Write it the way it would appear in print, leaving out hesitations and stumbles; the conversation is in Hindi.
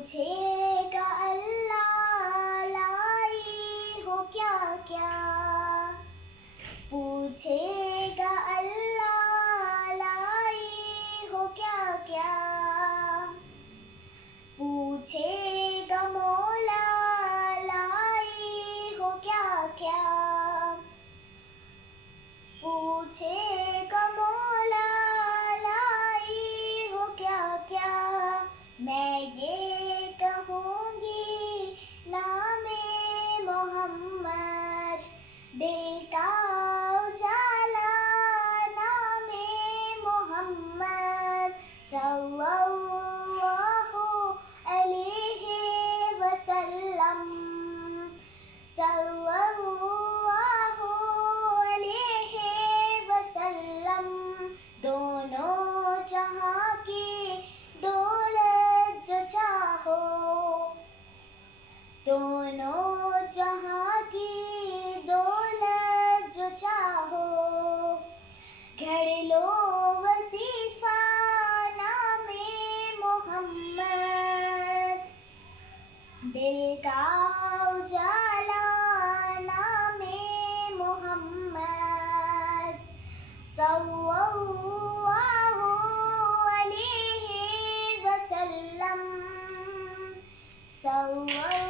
पूछेगा अल्लाह लाई हो क्या क्या, पूछेगा अल्लाह लाई हो क्या क्या, पूछेगा मौला लाई हो क्या क्या, पूछेगा मौला लाई हो क्या क्या। मैं ये कहूँगी नामे मोहम्मद, दिल का उजाला नामे मोहम्मद सल्लल्लाहु अलैहि वसल्लम, सल्लल्लाहु अलैहि वसल्लम। दोनों जहाँ की दौलत जो चाहो, दोनों जहाँ की दौलत जो चाहो, घड़ लो वजीफा नामे मोहम्मद, दिल का उजाला नामे मोहम्मद सल्लल्लाहु अलैहि वसल्लम, सल्लल्लाहु